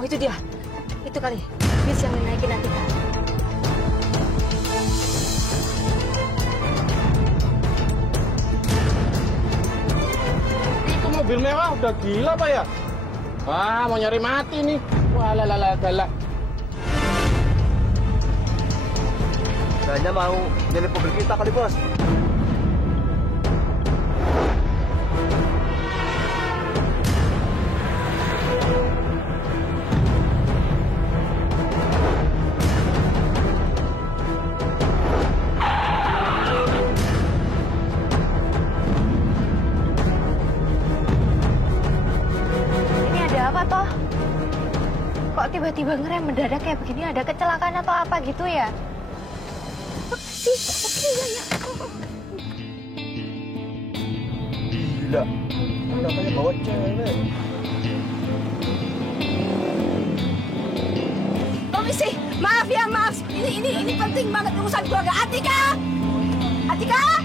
Oh itu dia. Itu kali. Bis yang menaikin Atika. Itu mobil mewah udah gila Pak ya? Wah, mau nyari mati nih. Walalala galak. Kayaknya mau nyelip mobil kita kali, Bos. Kok tiba-tiba ngerem mendadak kayak begini? Ada kecelakaan atau apa gitu ya? Gila, katanya bawa cewek. Komisi, maaf ya, maaf. Ini penting banget urusan keluarga. Atika! Atika!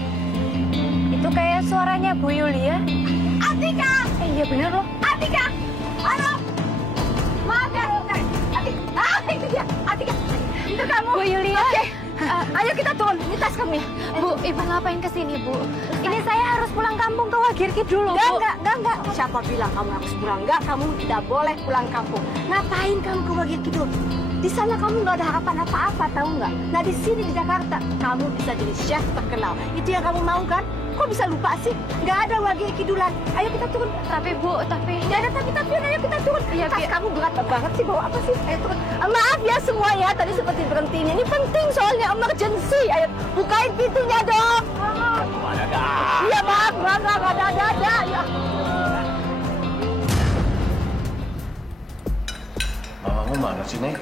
Itu kayak suaranya Bu Yulia. Atika! Iya bener loh. Atika! Halo! Maaf ya, itu dia. Atika, itu kamu. Bu Yulia. Oke. Ayo kita turun. Ini tas kamu ya. Bu, Ibu ngapain kesini, Bu? Ini saya harus pulang kampung ke Wagirkit dulu, Bu. Enggak. Siapa bilang kamu harus pulang? Enggak, kamu tidak boleh pulang kampung. Ngapain kamu ke Wagirkit dulu? Di sana kamu nggak ada harapan apa-apa, tahu nggak? Nah di sini di Jakarta, kamu bisa jadi chef terkenal. Itu yang kamu mau kan? Kok bisa lupa sih? Nggak ada Wagir Kidulan. Ayo kita turun. Tapi Bu, tapi... Nggak ada tapi ayo kita turun. Iya, Tas kamu berat banget sih, bawa apa sih? Ayo turun. Maaf ya semua ya, tadi seperti berhenti. Ini penting soalnya emergency. Ayo bukain pintunya dong. Iya maaf, nggak ada. Ya. Mamamu mana sih, Nek?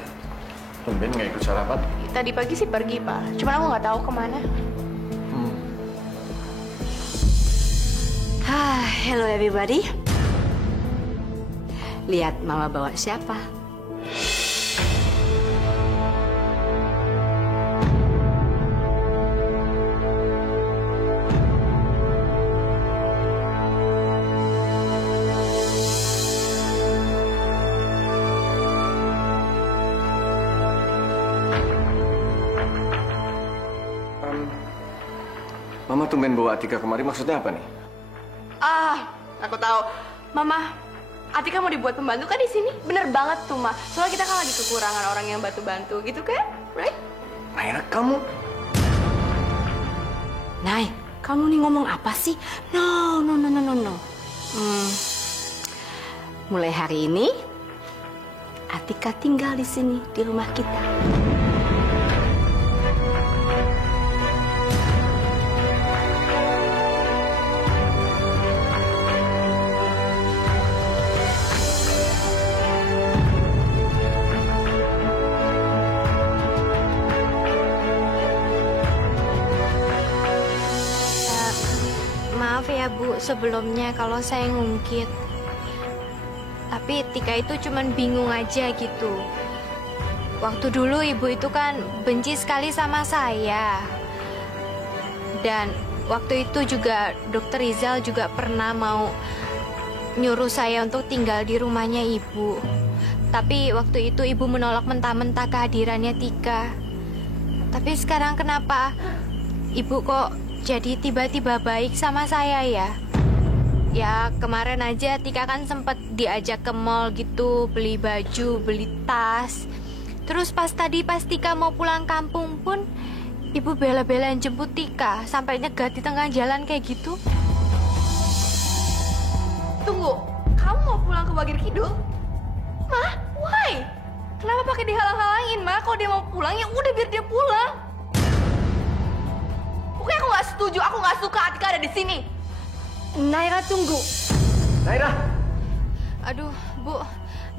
Tumben nggak ikut sarapan? Tadi pagi sih pergi, Pak. Cuma aku nggak tahu kemana. Hello everybody. Lihat Mama bawa siapa? Mama tumben bawa Atika kemari, maksudnya apa nih? Aku tahu. Mama, Atika mau dibuat pembantu kan di sini? Bener banget tuh, Ma. Soalnya kita kan lagi kekurangan orang yang bantu-bantu gitu kan? Right? Naira, kamu... Nay, kamu nih ngomong apa sih? No. Mulai hari ini, Atika tinggal di sini, di rumah kita. Maaf ya Bu, sebelumnya kalau saya ngungkit. Tapi Tika itu cuman bingung aja gitu. Waktu dulu ibu itu kan benci sekali sama saya. Dan waktu itu juga Dokter Rizal juga pernah mau nyuruh saya untuk tinggal di rumahnya ibu. Tapi waktu itu ibu menolak mentah-mentah kehadirannya Tika. Tapi sekarang kenapa ibu kok jadi tiba-tiba baik sama saya ya? Ya kemarin aja Tika kan sempet diajak ke mall gitu, beli baju, beli tas. Terus pas Tika mau pulang kampung pun ibu bela-belain jemput Tika sampai nyegat di tengah jalan kayak gitu. Tunggu, kamu mau pulang ke Wagir Kidul? Mah, why? Kenapa pakai dihalang-halangin, Ma? Kalau dia mau pulang ya udah biar dia pulang. Pokoknya aku nggak setuju, aku nggak suka Atika ada di sini. Naira tunggu. Naira! Aduh, Bu,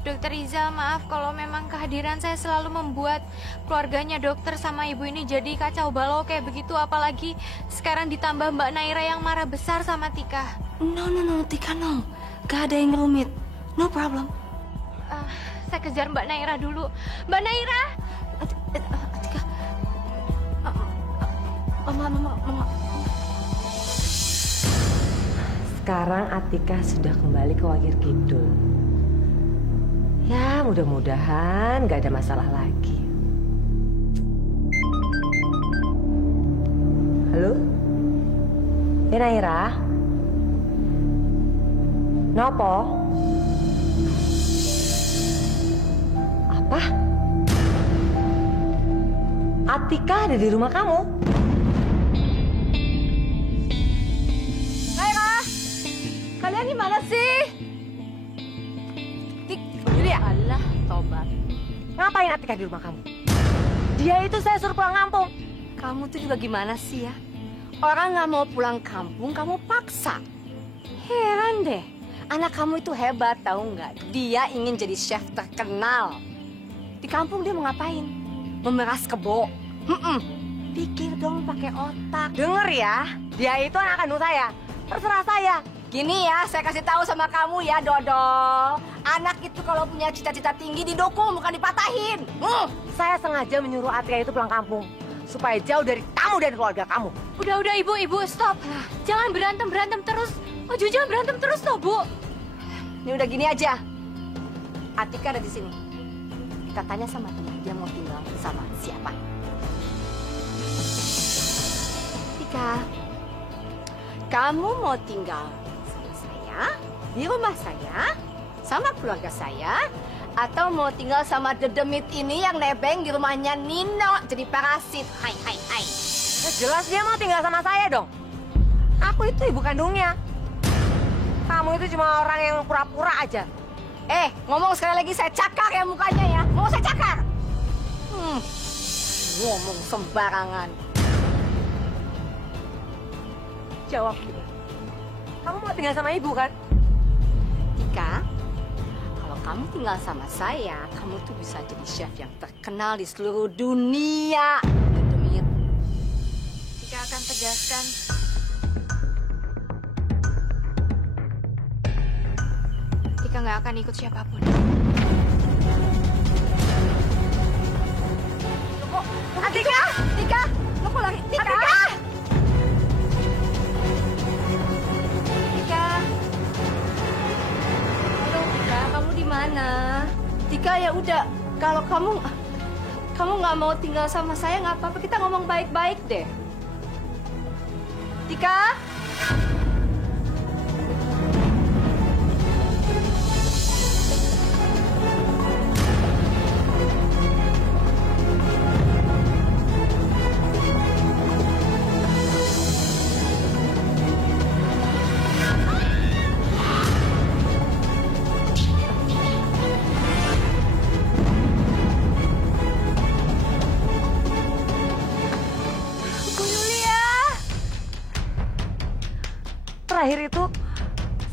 Dokter Rizal, maaf kalau memang kehadiran saya selalu membuat keluarganya dokter sama ibu ini jadi kacau balau kayak begitu. Apalagi sekarang ditambah Mbak Naira yang marah besar sama Tika. No, Tika, no. Gak ada yang rumit. No problem. Saya kejar Mbak Naira dulu. Mbak Naira! Atika. Mama. Sekarang Atika sudah kembali ke Wagir Kidul. Ya, mudah-mudahan nggak ada masalah lagi. Halo? Naira? Nopo? Apa? Atika ada di rumah kamu? Naira! Kalian gimana sih? Julia, Alah, tobat. ngapain Atika di rumah kamu? Dia itu saya suruh pulang kampung. Kamu tuh juga gimana sih ya? Orang nggak mau pulang kampung, kamu paksa. Heran deh. Anak kamu itu hebat, tahu nggak? Dia ingin jadi chef terkenal. Di kampung dia mau ngapain? Memeras kebo. Pikir dong pakai otak. Dengar ya, dia itu anak kandung saya. Terserah saya. Gini ya, saya kasih tahu sama kamu ya, Dodol. Anak itu kalau punya cita-cita tinggi didukung, bukan dipatahin. Saya sengaja menyuruh Atika itu pulang kampung supaya jauh dari kamu dan keluarga kamu. Udah, ibu, stop. Jangan berantem terus. Maju jangan berantem terus toh, Bu. Ini udah gini aja. Atika ada di sini. Kita tanya sama dia mau tinggal sama siapa. Atika, kamu mau tinggal sama saya, di rumah saya, sama keluarga saya, atau mau tinggal sama dedemit ini yang nebeng di rumahnya Nino jadi parasit? Hai. Jelas dia mau tinggal sama saya dong. Aku itu ibu kandungnya. Kamu itu cuma orang yang pura-pura aja. Ngomong sekali lagi saya cakar ya mukanya ya. Mau saya cakar? Ngomong sembarangan. Jawab juga. Kamu mau tinggal sama ibu kan? Tika, kalau kamu tinggal sama saya, kamu tuh bisa jadi chef yang terkenal di seluruh dunia. Dedemit. Tika akan tegaskan. Tika nggak akan ikut siapapun. Tika, lo kok lari? Tika! Halo, Tika, kamu di mana? Tika, ya udah, kalau kamu nggak mau tinggal sama saya nggak apa-apa, kita ngomong baik-baik deh. Tika? Terakhir itu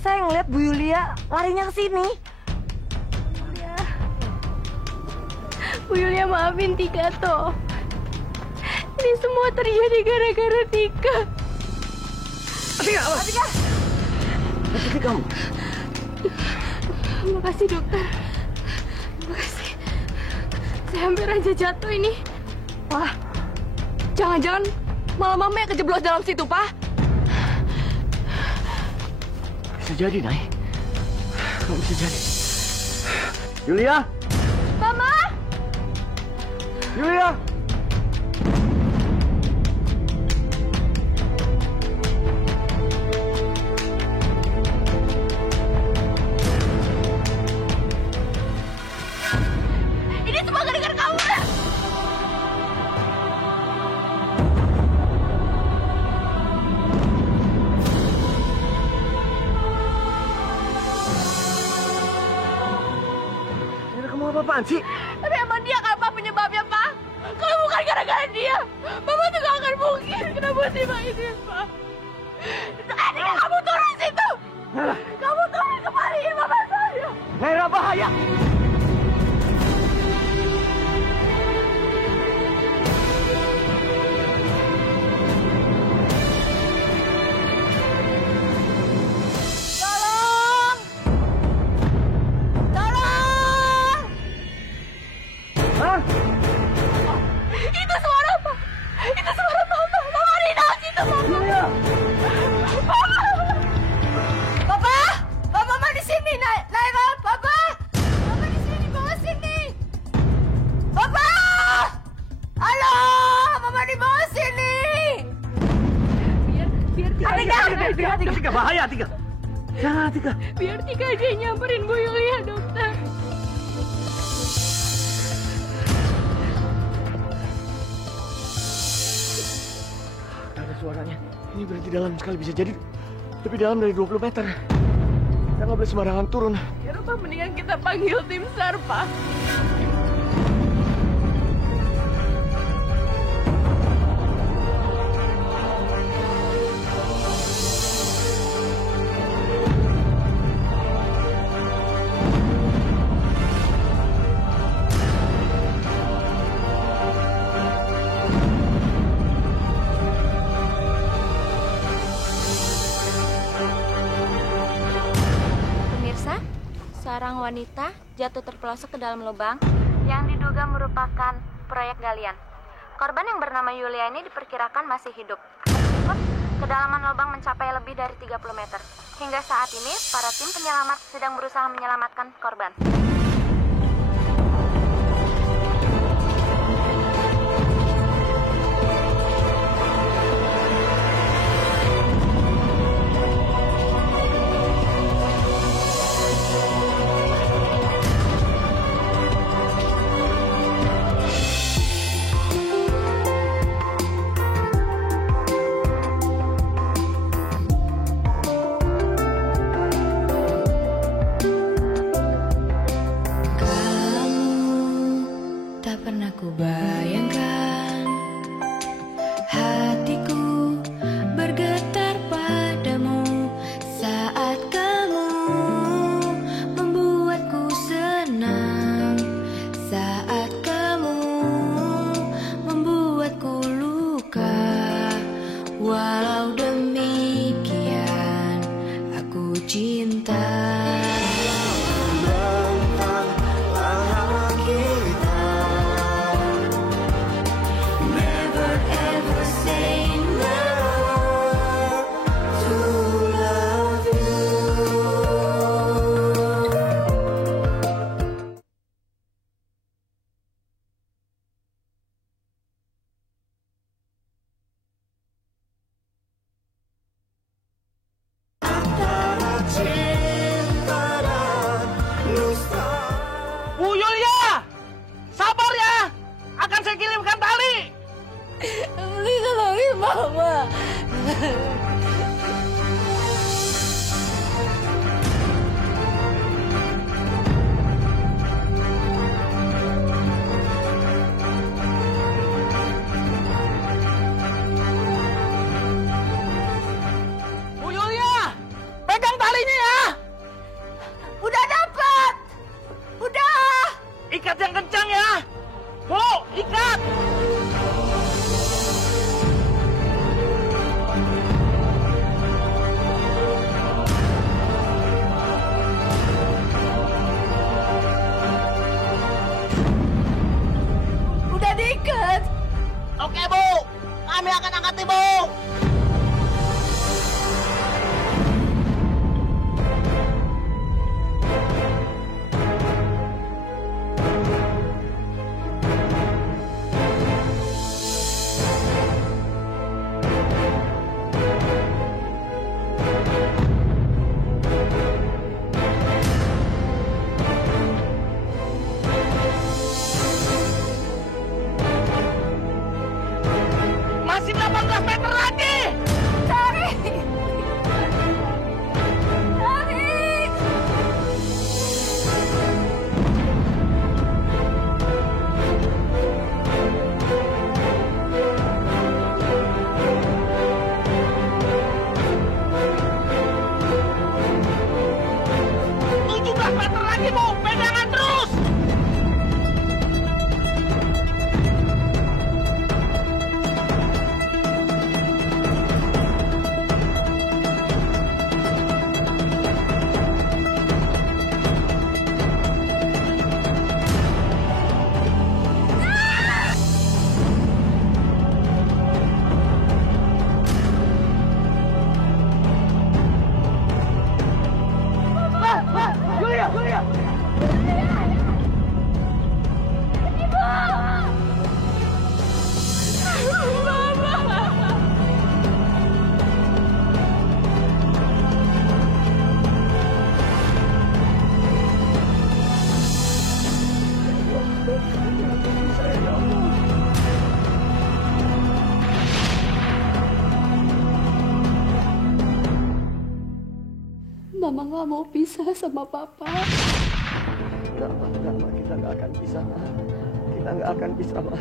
saya ngeliat Bu Yulia larinya ke sini. Bu Yulia maafin Tika toh. Ini semua terjadi gara-gara Tika. Atika kamu. Makasih dokter. Makasih. Saya hampir aja jatuh ini. Wah, jangan-jangan malah mama yang kejeblos dalam situ, Pak. Bisa jadi, Nay. Nggak bisa jadi. Yulia! Mama! Yulia! Ini semua gara-gara kamu. Apaan sih? Tapi emang dia kan Pak penyebabnya, Pak. Kalau bukan gara-gara dia, Mama tuh gak akan mungkin kena musibah ini, Pak. Atika, kamu turun situ. Nara. Kamu turun kembaliin Mama saya. Naira, bahaya! Tolong! Tolong! Hah? Itu suara apa? Itu suara Mama. Mama di dalam situ, Mama. Yulia! Papa! Papa, Mama di sini, Naira. Papa! Papa bahaya, Tika. Jangan, Tika. Biar Tika aja yang nyamperin Bu Yulia, dokter. Ada suaranya. Ini berarti dalam sekali, bisa jadi lebih dalam dari 20 meter. Kita nggak boleh sembarangan turun. Ya Pak, mendingan kita panggil tim SAR, Pak. Seorang wanita jatuh terpelosok ke dalam lubang yang diduga merupakan proyek galian. Korban yang bernama Yulia ini diperkirakan masih hidup. Meskipun kedalaman lubang mencapai lebih dari 30 meter. Hingga saat ini, para tim penyelamat sedang berusaha menyelamatkan korban. Kubayangkan hatiku bergetar padamu saat kamu membuatku senang, saat kamu membuatku luka. Walau demikian aku cinta. Ikat yang kencang ya. Bu, ikat. Udah diikat. Oke, Bu. Kami akan angkat Ibu. Masih 18 meter lagi. Cari. Meter lagi, Bu. Pegangan terus. Mama nggak mau pisah sama Papa. Enggak, Ma. Kita nggak akan pisah, Ma. Kita nggak akan pisah, Ma.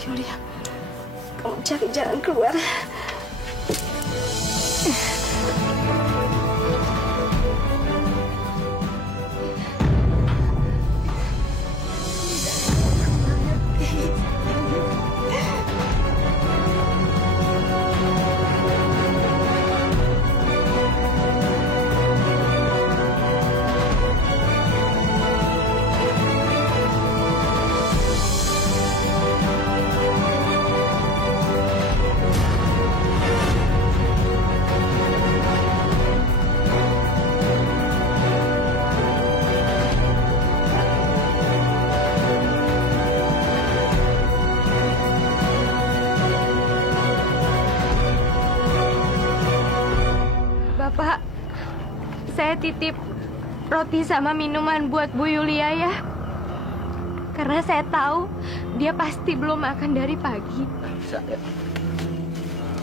Yulia, kamu cari jalan keluar. Bapak, saya titip roti sama minuman buat Bu Yulia ya. Karena saya tahu dia pasti belum makan dari pagi. Bisa ya.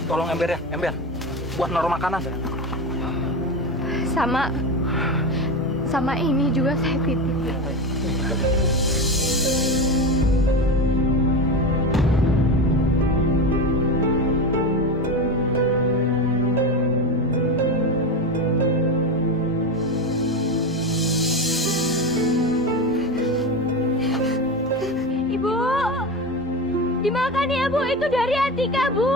Tolong ember ya, ember. Buat naruh makanan. Sama ini juga saya titip. Ibu, dimakan ya Bu, itu dari Atika Bu.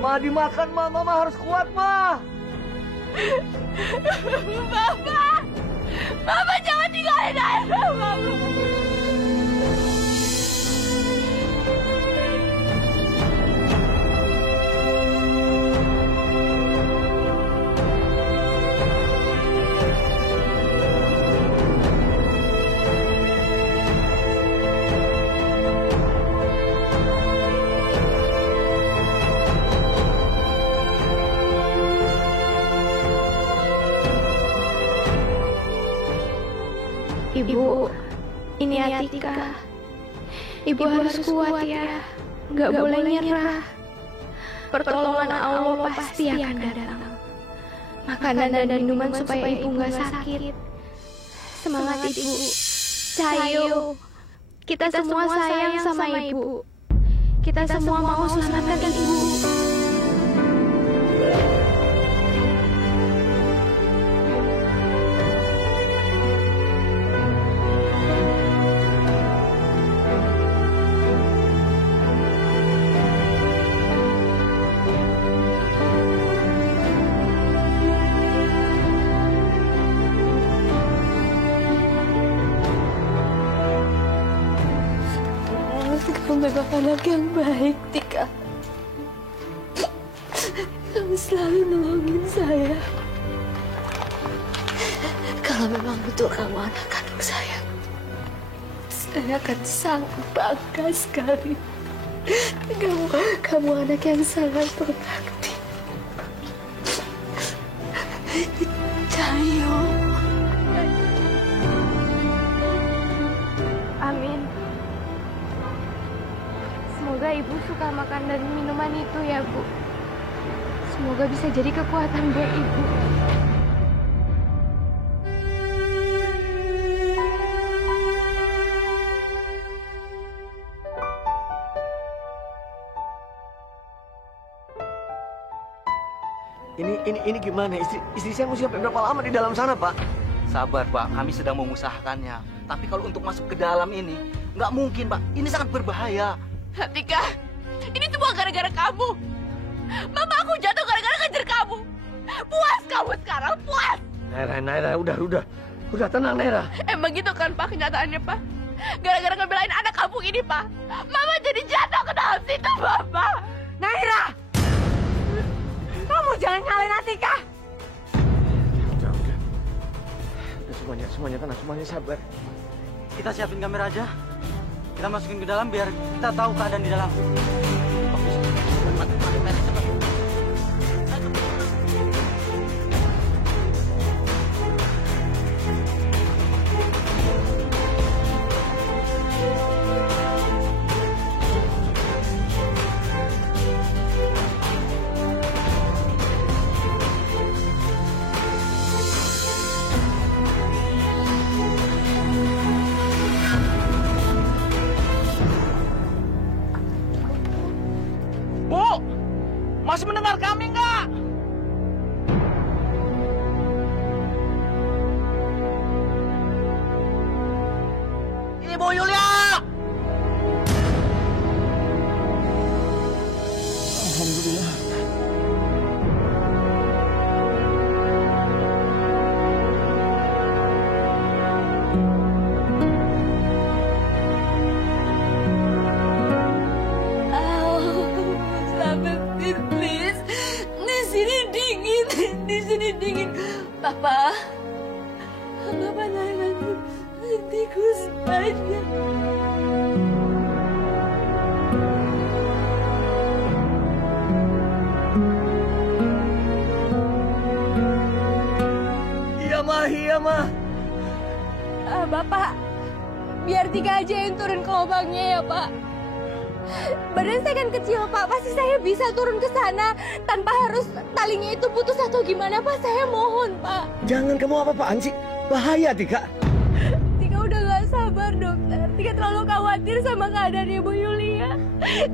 Ma, dimakan, Ma. Mama harus kuat, Ma. Bapak jangan tinggalin ayah Bapak. Ibu, ini Atika. Ibu harus kuat ya. Nggak boleh nyerah. Pertolongan Allah pasti akan datang. Makanan dan minuman supaya ibu nggak sakit. Semangat ibu. Cahayu. Kita semua sayang sama ibu. Kita semua mau selamatkan ibu. Kamu memang anak yang baik, Tika. Kamu selalu nolongin saya. Kalau memang betul kamu anak kandung saya akan sangat bangga sekali. Kamu anak yang sangat berbakti. Cahayu. Amin. Semoga Ibu suka makan dan minuman itu ya, Bu. Semoga bisa jadi kekuatan buat Ibu. Ini gimana? Istri saya mesti sampai berapa lama di dalam sana, Pak? Sabar, Pak. Kami sedang mengusahakannya. Tapi kalau untuk masuk ke dalam ini, nggak mungkin, Pak. Ini sangat berbahaya. Tika, ini semua gara-gara kamu. Mama aku jatuh gara-gara ngejar kamu. Puas kamu sekarang, puas. Naira, udah tenang, Naira. Emang gitu kan, Pak, kenyataannya, Pak? Gara-gara ngebelain anak kampung ini, Pak. Mama jadi jatuh ke dalam situ, Bapak. Naira! Kamu jangan nyalain Atika. Udah. Semuanya tenang, semuanya sabar. Kita siapin kamera aja. Kita masukin ke dalam biar kita tahu keadaan di dalam. Bu, masih mendengar kami nggak? Ibu Yulia! Alhamdulillah. Papa naik tikus aja. Iya, Ma. Bapak, biar Tika aja yang turun ke lubangnya ya, Pak. Badan saya kan kecil, Pak. Pasti saya bisa turun ke sana tanpa harus talinya itu putus atau gimana, Pak. Saya mohon, Pak. Jangan, kamu apa-apaan sih? Bahaya, Tika. Tika udah gak sabar, dokter. Tika terlalu khawatir sama keadaan Ibu Yulia.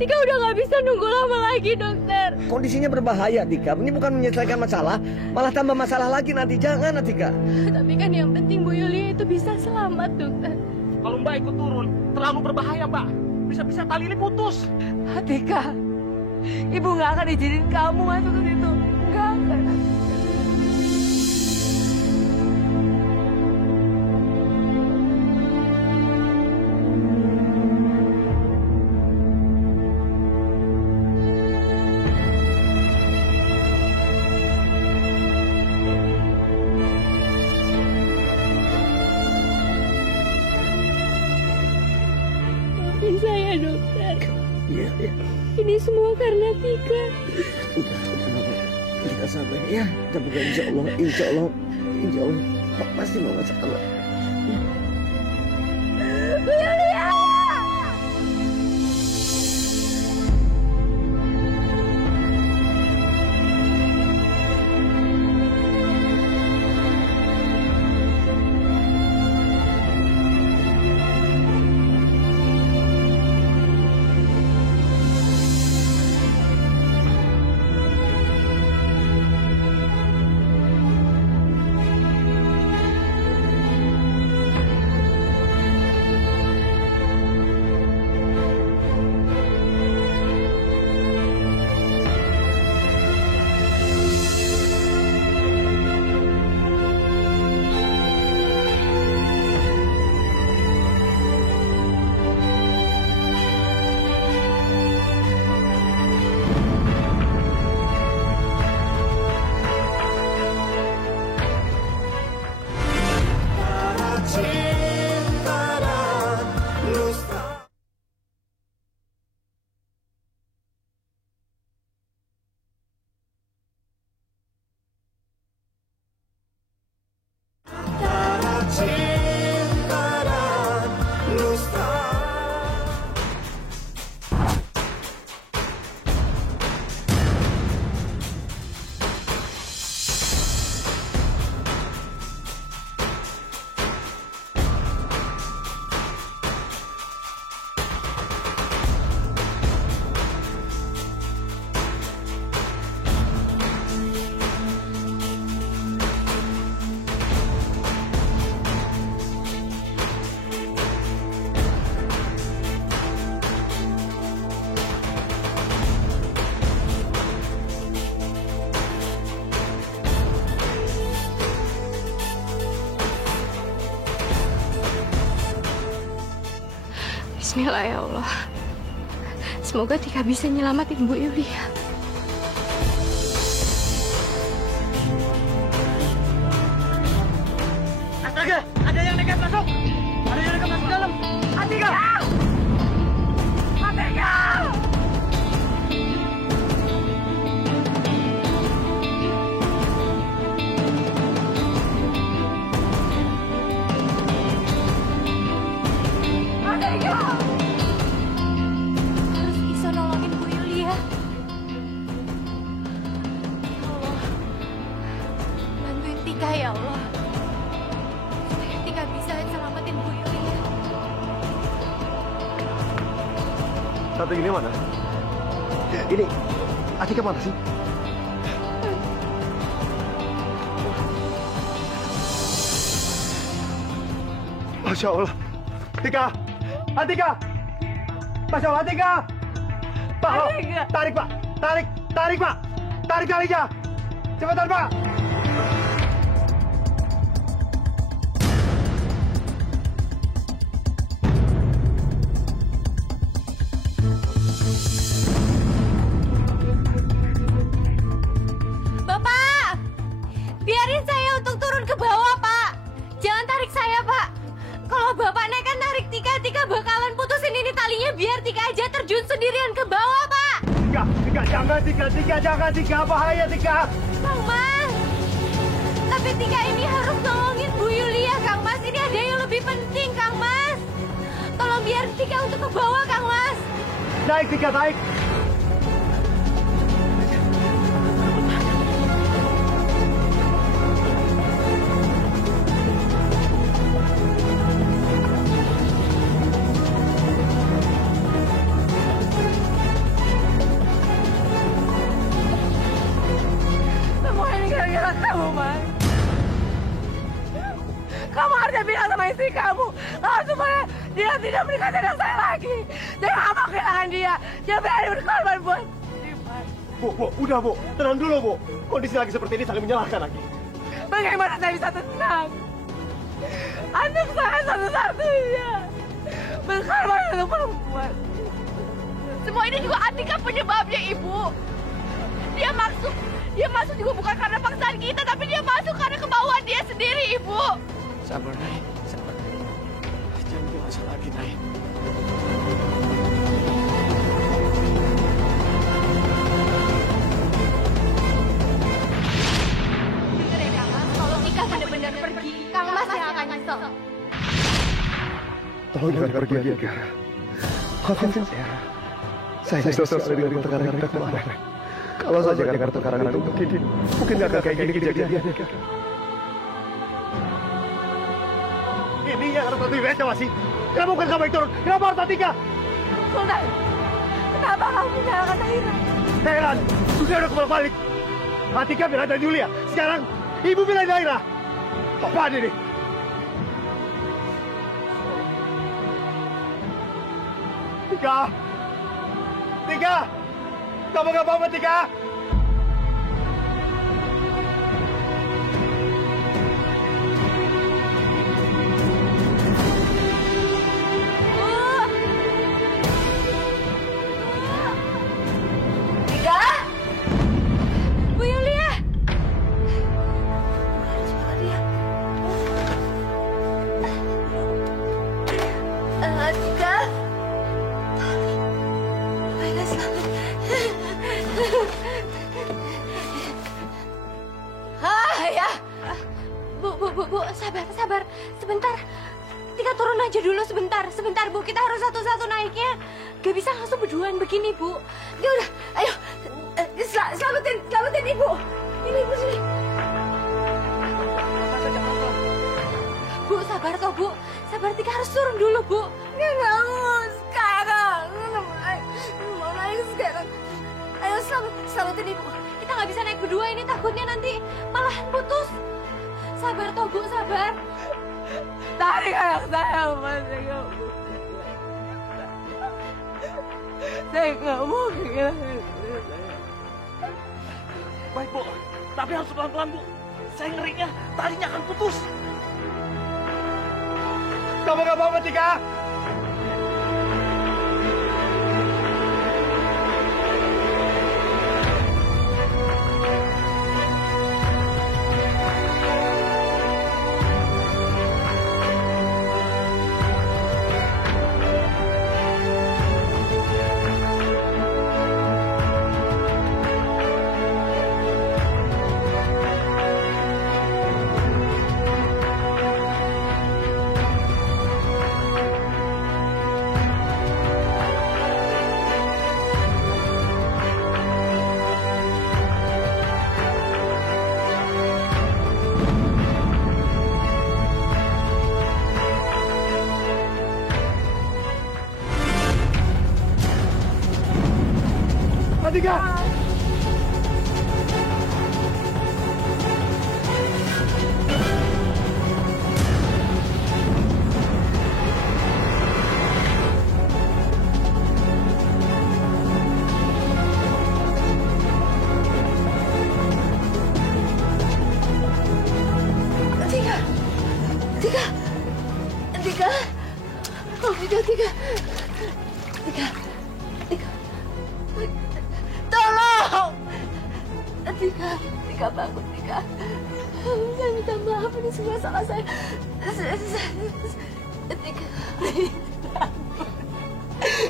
Tika udah gak bisa nunggu lama lagi, dokter. Kondisinya berbahaya, Tika. Ini bukan menyelesaikan masalah, malah tambah masalah lagi nanti. Jangan, Tika. Tapi kan yang penting Bu Yulia itu bisa selamat, dokter. Kalau Mbak ikut turun, terlalu berbahaya, Mbak. Bisa-bisa tali ini putus. Tika, Ibu nggak akan izinin kamu masuk ke situ. Nggak akan. Maafin saya, dokter. Iya. Ini semua karena Tika. Udah, kita sabar ya. Kita buka insya Allah. Pasti Mama sabar. Bu Yulia! Bismillah ya Allah. Semoga Tika bisa nyelamatin Bu Yulia. Astaga, ada yang nekat masuk. Ada yang nekat masuk dalam. Atika! Atika! Harus bisa nolongin Bu Yulia. Ya Allah, bantuin Tika ya Allah. Supaya Tika bisa selamatin Bu Yulia. Tante ini mana? Ini, Atika mana sih? Masya Allah. Tika! Atika! Masya Allah, Atika! Pak, tarik, Pak! Tarik, Pak! Tarik talinya! Cepetan, Pak! Bapak! Biarin saya untuk turun ke bawah, Pak. Jangan tarik saya, Pak. Kalau Bapak nekat narik Tika bakalan putusin ini talinya biar Tika aja terjun sendirian ke bawah, Pak. Tika, jangan, Tika, bahaya, Tika. Kang Mas. Tapi Tika ini harus nolongin Bu Yulia, Kang Mas. Ini ada yang lebih penting, Kang Mas. Tolong biar Tika untuk ke bawah, Kang Mas. Naik, Tika, naik. Semua ini gara-gara kamu, Mas. Kamu harusnya bilang sama istri kamu supaya dia tidak menikah dengan saya lagi. Saya nggak mau kehilangan dia. Dia berani berkorban buat Mas. Bu, udah, Bu. Tenang dulu, Bu. Kondisi lagi seperti ini saling menyalahkan lagi. Bagaimana saya bisa tenang? Anak saya satu-satunya berkorban untuk perempuan. Semua ini juga Atika penyebabnya, Ibu. Dia masuk juga bukan karena paksaan kita, tapi dia masuk karena kemauan dia sendiri, Ibu. Sabar, Nay. Sabar. Jangan dewasa lagi, Nay. Dengar ya, Kang Mas. Kalau Tika benar-benar pergi, Kang Mas yang akan nyesel. Tolong jangan pergi, Atika. Maafin saya. Saya nyesel sekali dengan pertengkaran kita kemarin. Kalau saja karena pertengkaran itu mungkin nggak akan kayak gini kejadiannya. Ini yang harus lebih baik, masih. Kenapa bukan kamu yang turun? Kenapa harus Atika? Sultan, kenapa kamu menyalahkan Tahira? Heran, dunia udah kembali balik. Atika bilang dari Julia. Sekarang ibu bilang Tahira. Apaan ini? Tika! Kamu gak apa-apa, Tika? Tika? Bu Yulia. Tika? Ayo, selamat. Ya. Bu, sabar. Sebentar. Tika turun aja dulu sebentar, Bu. Kita harus satu-satu naiknya. Gak bisa langsung berduaan begini, Bu. Ya udah, ayo. Selamatin Ibu. Ini Ibu sini. Bu, sabar toh, Bu. Sabar, Tika harus turun dulu, Bu. Nggak mau sekarang. Mau naik sekarang. Ayo selamatin Ibu. Kita nggak bisa naik berdua ini, takutnya nanti malahan putus. Sabar toh, Bu, sabar. Tarik anak saya, Mas. Saya nggak mau kehilangan istri saya. Baik, Bu. Tapi harus pelan-pelan, Bu. Saya ngerinya talinya akan putus. Kamu gak apa-apa, Tika? Tika. Tolong! Tika bangun, Tika. Saya minta maaf, ini semua salah saya. Tika,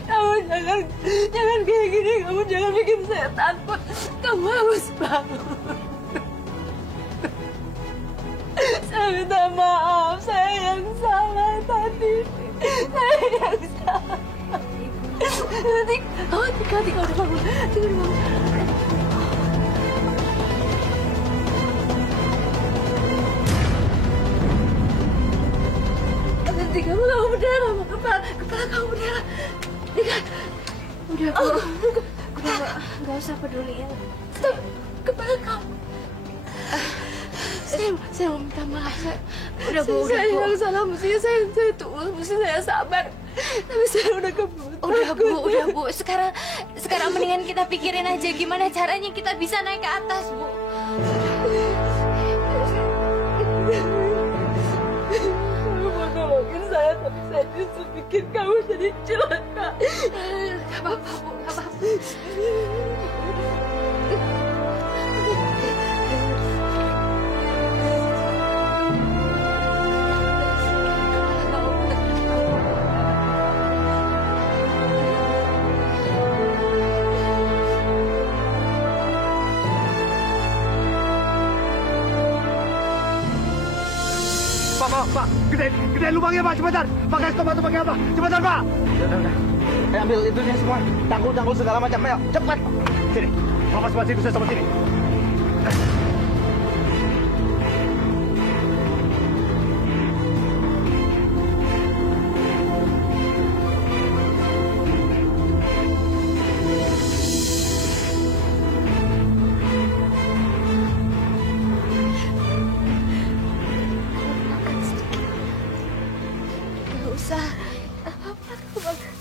kamu jangan kayak gini. Kamu jangan bikin saya takut. Kamu harus bangun. Saya minta maaf, saya yang salah tadi. Saya yang salah. Tika udah bangun. Tika udah bangun. Tika, kamu berdarah, kepala kamu berdarah. Tika, udah, nggak usah peduliin. Kepala kamu. Saya mau minta maaf. Udah, Bu. Saya yang salah, mestinya saya tunggu, mesti saya sabar. Tapi saya udah kebut. Udah, Bu. Sekarang mendingan kita pikirin aja gimana caranya kita bisa naik ke atas, Bu. Kamu mau nolongin saya, tapi saya justru bikin kamu jadi celaka. Gak apa-apa, Bu. Gak apa-apa. Pak, gedein lubangnya, Pak, cepetan. Pak, kasih tau batu pakai apa? Cepetan, Pak. Udah. Ayo ambil itunya semua. Tangkul segala macam. Ayo, cepat. Sini. Bapak sebelah situ, saya sama sini.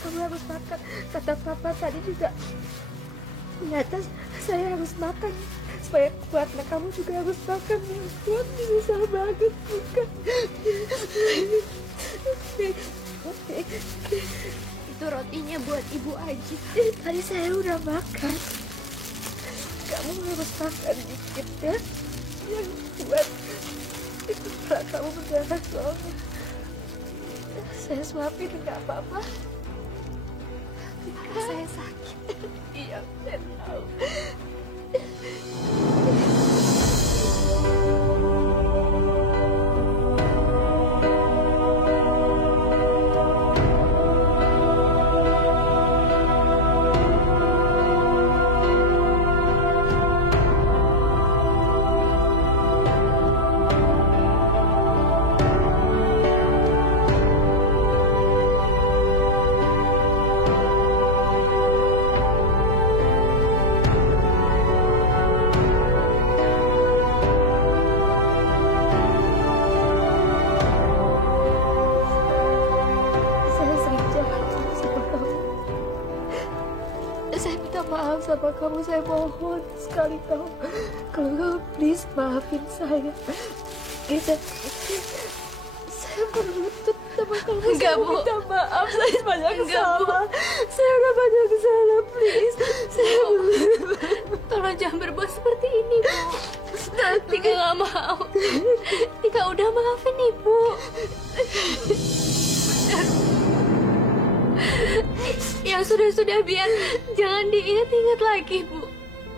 Kamu harus makan. Kata Papa tadi juga. Ternyata saya harus makan supaya kuat. Nah, kamu juga harus makan. Kuat bisa banget, bukan? Itu rotinya buat Ibu Aji. Tadi saya udah makan. Kamu harus makan dikit ya. Yang kuat. Itu kamu berdarah soalnya. Saya suapin, nggak apa-apa. Saya sakit. Iya, saya tahu. Sama kamu, saya mohon sekali kalau kamu please maafin saya. Saya berlutut sama kamu. Enggak, Bu. Minta maaf, saya banyak salah. Saya udah banyak salah, please. Saya tolong jangan berbuat seperti ini, Bu. Tika nggak mau. Tika udah maafin Ibu. Yang sudah-sudah biar jangan diingat-ingat lagi, Bu.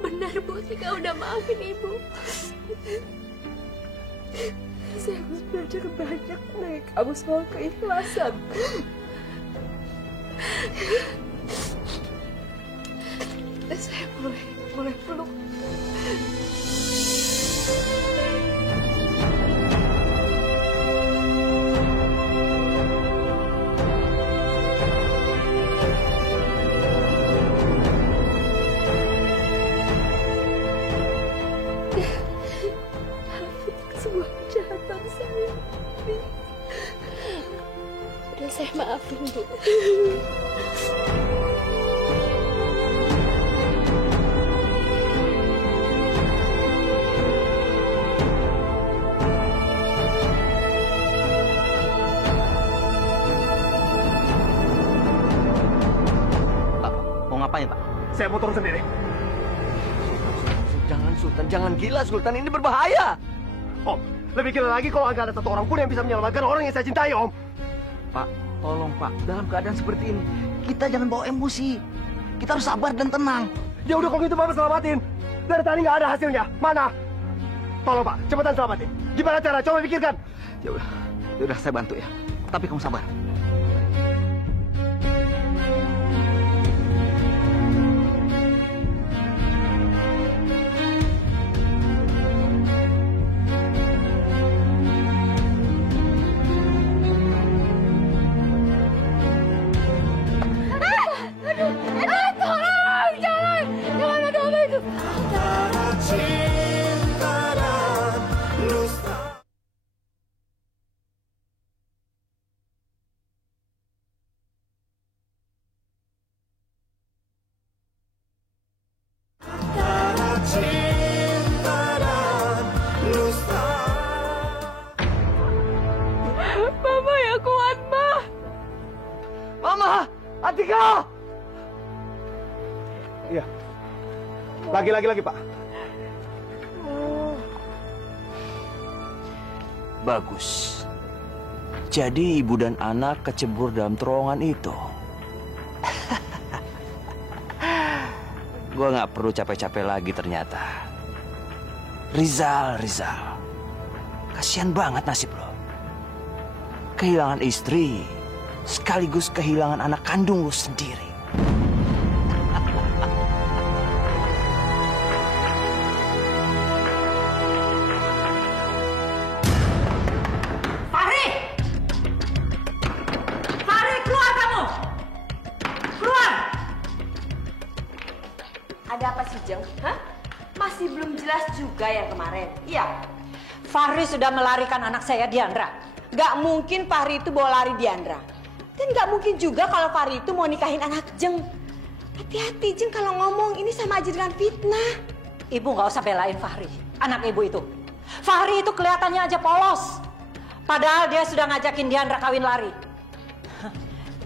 Benar, Bu. Tika udah maafin Ibu. Saya harus belajar banyak dari kamu soal keikhlasan. Saya boleh peluk. semua kejahatan saya. Udah saya maafin, Bu. Ngapain, Pak? Saya mau turun sendiri. Jangan, Sultan. Jangan gila, Sultan. Ini berbahaya. Om, lebih gila lagi kalau nggak ada satu orang pun yang bisa menyelamatkan orang yang saya cintai, Om. Pak, tolong, Pak. Dalam keadaan seperti ini, kita jangan bawa emosi. Kita harus sabar dan tenang. Ya udah, kalau gitu Bapak selamatin. Dari tadi nggak ada hasilnya. Mana? Tolong, Pak. Cepetan selamatin. Gimana cara? Coba pikirkan. Ya udah, saya bantu ya. Tapi kamu sabar. Mama yang kuat, Ma. Mama! Atika! Iya. Lagi, Pak. Bagus. Jadi ibu dan anak kecebur dalam terowongan itu. Gua nggak perlu capek-capek lagi ternyata. Rizal. Kasian banget nasib lo. Kehilangan istri, sekaligus kehilangan anak kandung lo sendiri. Fahri, keluar kamu! Keluar! Ada apa sih, Jeng? Hah? Masih belum jelas juga yang kemarin. Iya. Fahri sudah melarikan anak saya, Diandra. Gak mungkin Fahri itu bawa lari Diandra. Dan gak mungkin juga kalau Fahri itu mau nikahin anak Jeng. Hati-hati, Jeng, kalau ngomong ini sama aja dengan fitnah. Ibu gak usah belain Fahri, anak ibu itu. Fahri itu kelihatannya aja polos. Padahal dia sudah ngajakin Diandra kawin lari.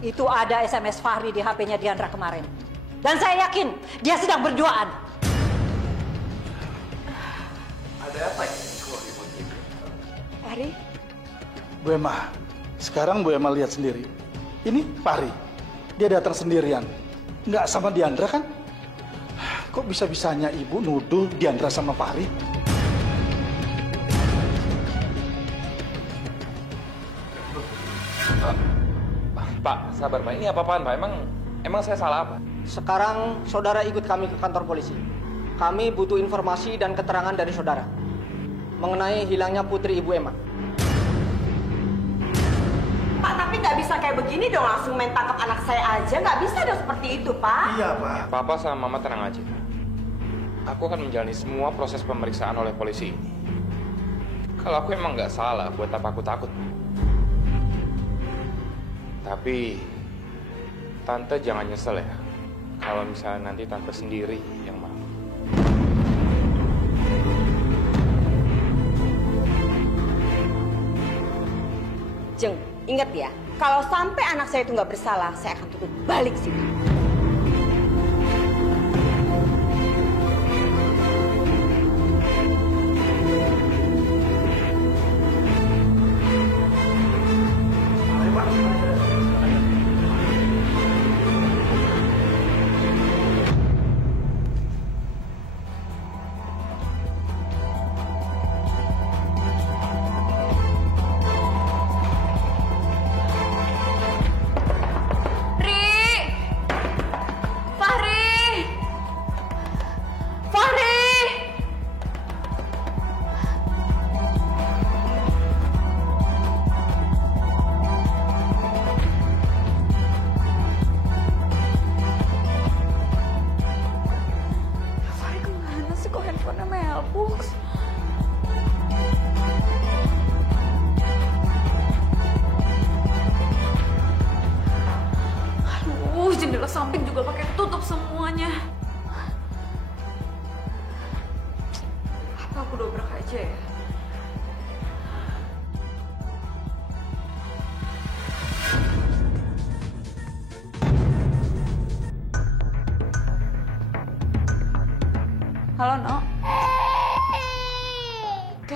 Itu ada SMS Fahri di HP-nya Diandra kemarin. Dan saya yakin dia sedang berduaan. Ada apa ya? Fahri? Bu Emma, sekarang Bu Emma lihat sendiri. Ini Fahri, dia datang sendirian. Nggak sama Diandra kan? Kok bisa-bisanya ibu nuduh Diandra sama Fahri? Pak, sabar Pak. Ini apa-apaan Pak? Emang saya salah apa? Sekarang saudara ikut kami ke kantor polisi. Kami butuh informasi dan keterangan dari saudara mengenai hilangnya putri Ibu Emma. Pak, tapi nggak bisa kayak begini dong, langsung main tangkap anak saya aja. Nggak bisa dong seperti itu, Pak. Iya, Pak. Papa sama Mama tenang aja. Aku akan menjalani semua proses pemeriksaan oleh polisi ini. Kalau aku emang nggak salah, buat apa aku takut? Tapi Tante jangan nyesel ya. Kalau misalnya nanti Tante sendiri yang mau. Jeng, ingat ya, kalau sampai anak saya itu nggak bersalah, saya akan tuntut balik sini.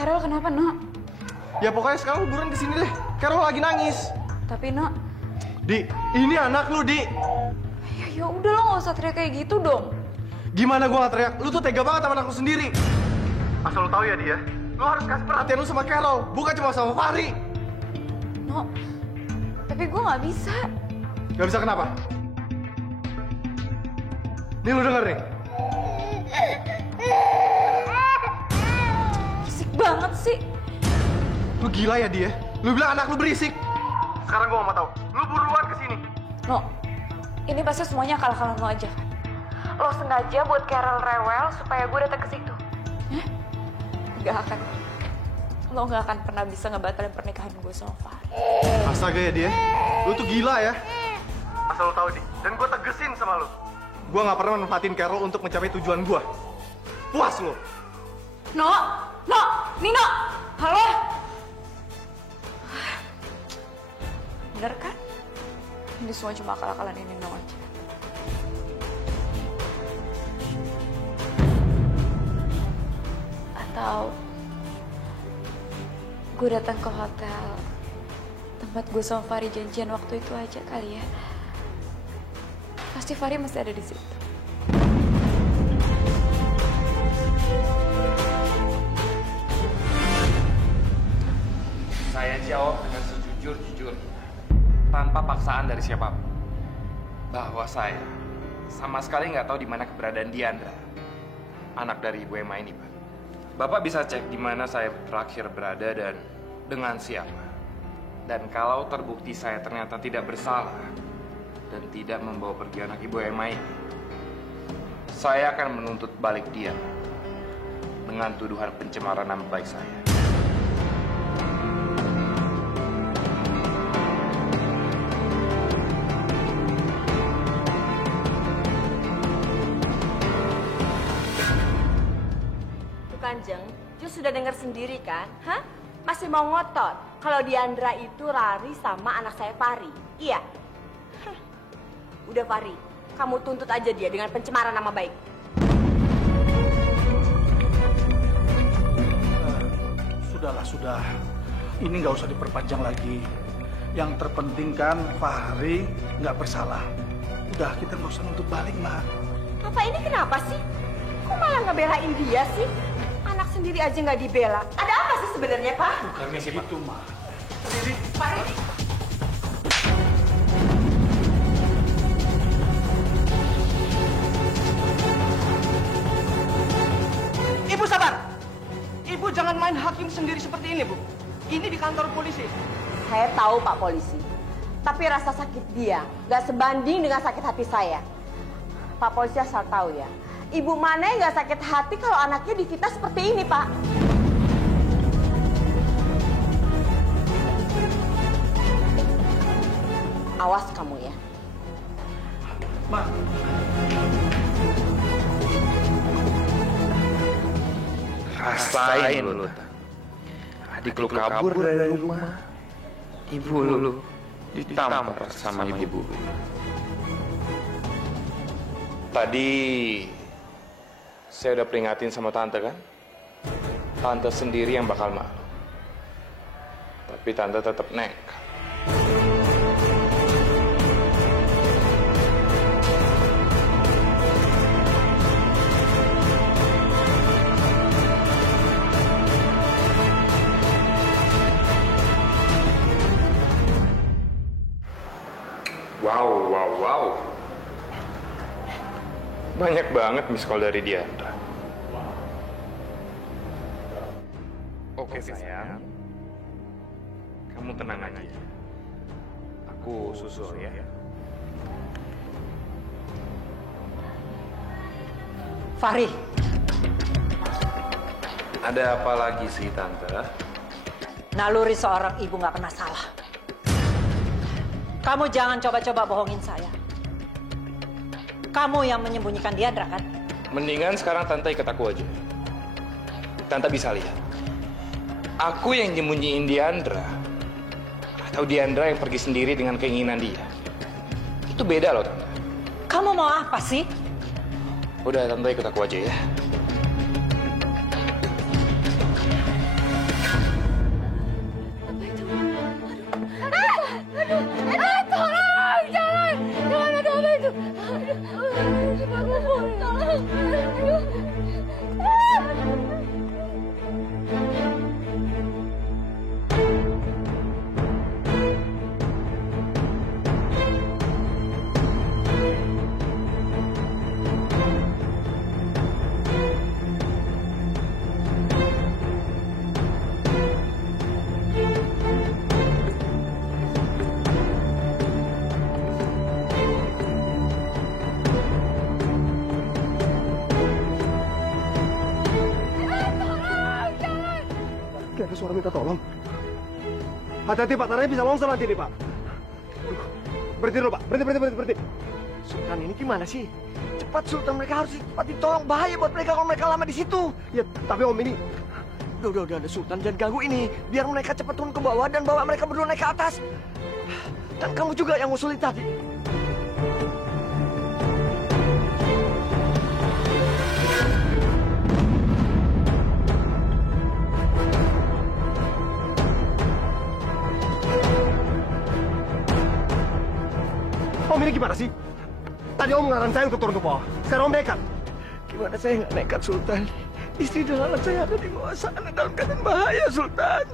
Carol kenapa, Nok? Ya pokoknya sekarang lu buruan kesini deh. Carol lagi nangis. Tapi, Nok... Di, ini anak lu, Di. Ya udah lo nggak usah teriak kayak gitu dong. Gimana gua gak teriak? Lu tuh tega banget sama anak lu sendiri. Asal lu tahu ya, Dia. Lu harus kasih perhatian lu sama Carol, bukan cuma sama Fahri. Nok, tapi gue nggak bisa. Gak bisa kenapa? Nih lu denger nih. Berisik banget sih. Lu gila ya dia? Lu bilang anak lu berisik. Sekarang gua mau tahu. Lu buruan kesini. No, ini pasti semuanya akal-akalan lo aja kan? Lo sengaja buat Carol rewel supaya gue datang ke situ. Gak akan. Lo gak akan pernah bisa ngebatalin pernikahan gue sama Fahri. Astaga ya dia. Lu tuh gila ya. Asal lu tahu di. Dan gue tegesin sama lu. Gue gak pernah manfaatin Carol untuk mencapai tujuan gue. Puas lu. No, Nino, halo. Bener kan? Ini semua cuma akal-akalan Nino aja. Atau gue datang ke hotel tempat gue sama Fahri janjian waktu itu aja kali ya. Pasti Fahri masih ada di situ. Saya jawab dengan sejujur-jujurnya, tanpa paksaan dari siapapun, bahwa saya sama sekali nggak tahu di mana keberadaan Diandra, anak dari Ibu Emma ini, Pak. Bapak bisa cek di mana saya terakhir berada dan dengan siapa. Dan kalau terbukti saya ternyata tidak bersalah dan tidak membawa pergi anak Ibu Emma ini, saya akan menuntut balik dia dengan tuduhan pencemaran nama baik saya. Kanjeng, Ju sudah dengar sendiri kan? Hah? Masih mau ngotot kalau Diandra itu lari sama anak saya Fahri. Iya. Udah Fahri, kamu tuntut aja dia dengan pencemaran nama baik. Sudah. Ini nggak usah diperpanjang lagi. Yang terpenting kan Fahri nggak bersalah. Udah, kita nggak usah nuntut balik, Mak. Papa ini kenapa sih? Kok malah ngebelain dia sih? Anak sendiri aja nggak dibela. Ada apa sih sebenarnya, Pak? Bukan gitu, Mak. Fahri. Ibu sabar. Ibu jangan main hakim sendiri seperti ini, Bu. Ini di kantor polisi. Saya tahu, Pak Polisi. Tapi rasa sakit dia nggak sebanding dengan sakit hati saya. Pak Polisi asal tahu ya. Ibu mana yang nggak sakit hati kalau anaknya difitnah seperti ini, Pak? Awas kamu ya. Ma. Rasain lu. Adik lu kabur dari rumah. Ibu lu ditampar sama ibu. Tadi saya udah peringatin sama tante kan? Tante sendiri yang bakal malu. Tapi tante tetap nekat. Wow. Banyak banget miss call dari Diandra. Oke sayang, kamu tenang aja. Aku susul ya. Fahri. Ada apa lagi sih tante? Naluri seorang ibu nggak pernah salah. Kamu jangan coba-coba bohongin saya. Kamu yang menyembunyikan Diandra kan? Mendingan sekarang tante ikut aku aja. Tante bisa lihat. Aku yang nyembunyiin Diandra. Atau Diandra yang pergi sendiri dengan keinginan dia. Itu beda loh tante. Kamu mau apa sih? Udah tante ikut aku aja ya. Kayak ada suara minta tolong. Hati-hati Pak, tanahnya bisa longsor nanti nih Pak. Berhenti dulu Pak, berhenti. Sultan ini gimana sih? Cepat Sultan, mereka harus cepat ditolong. Bahaya buat mereka kalau mereka lama di situ. Ya, tapi Om ini... Udah, Sultan jangan ganggu ini. Biar mereka cepat turun ke bawah dan bawa mereka berdua naik ke atas. Dan kamu juga yang ngusulin tadi. Om ini gimana sih? Tadi Om ngarang saya untuk turun ke bawah. Sekarang Om nekat. Gimana saya nggak nekat, Sultan? Istri dan anak saya ada di bawah sana dalam keadaan bahaya, Sultan.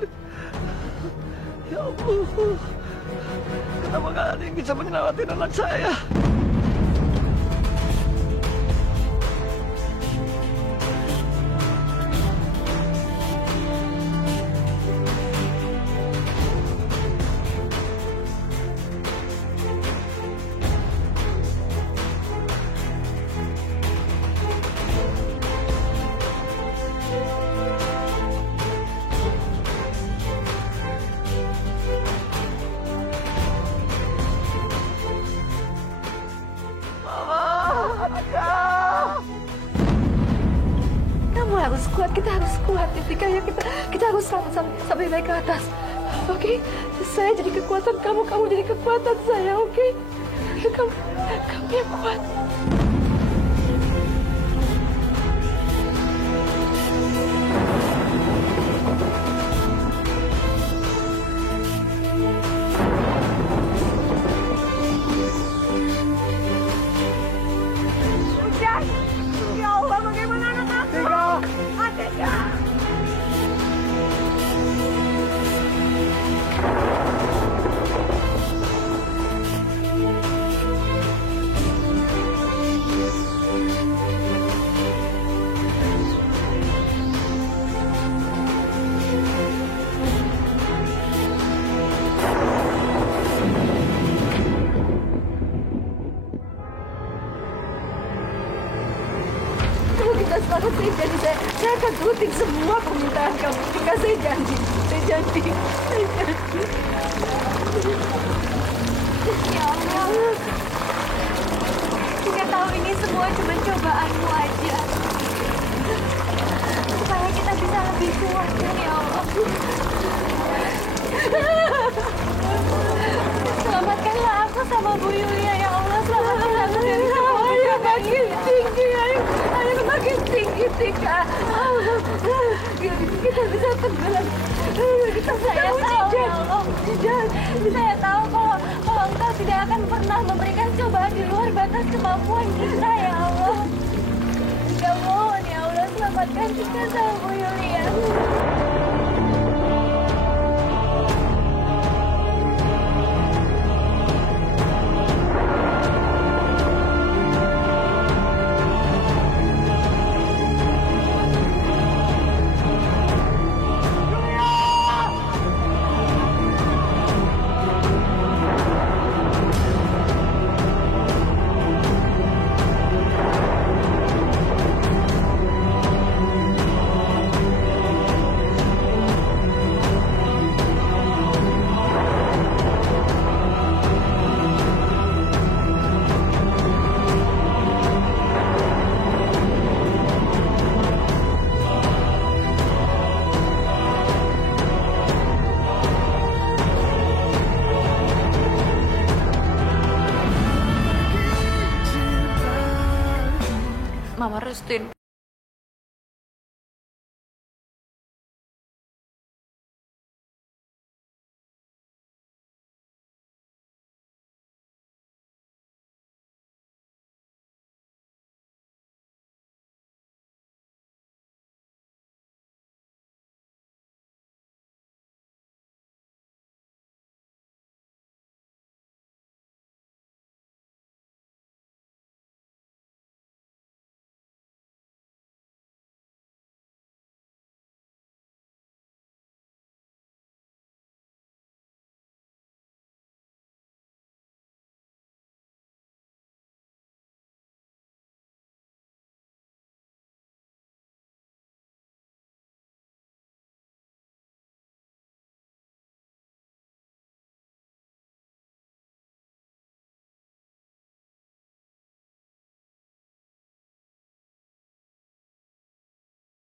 Ya Allah, kenapa nggak ada yang bisa menyelamatkan anak saya? Harus kuat, kita harus kuat, Tika ya, kita harus sampai naik ke atas, oke? Saya jadi kekuatan kamu jadi kekuatan saya, oke? Kamu yang kuat. Ya Allah, bagaimana anak aku? Adeknya. Saya janji, saya akan turutin semua permintaan kamu. Tika, saya janji. Ya Allah, Tika tahu ini semua cuma cobaanmu aja. Supaya kita bisa lebih kuat, ya Allah. Selamatkanlah aku sama Bu Yulia, ya Allah. Selamatkanlah aku dari semua. Ayo makin tinggi, ayo makin tinggi, Tika. Kita bisa tenggelam. Saya tahu, ya Allah. Saya tahu kalau Engkau tidak akan pernah memberikan cobaan di luar batas kemampuan kita, ya Allah. Kita mohon, ya Allah, selamatkan kita sama Bu Yulia. Mama restuin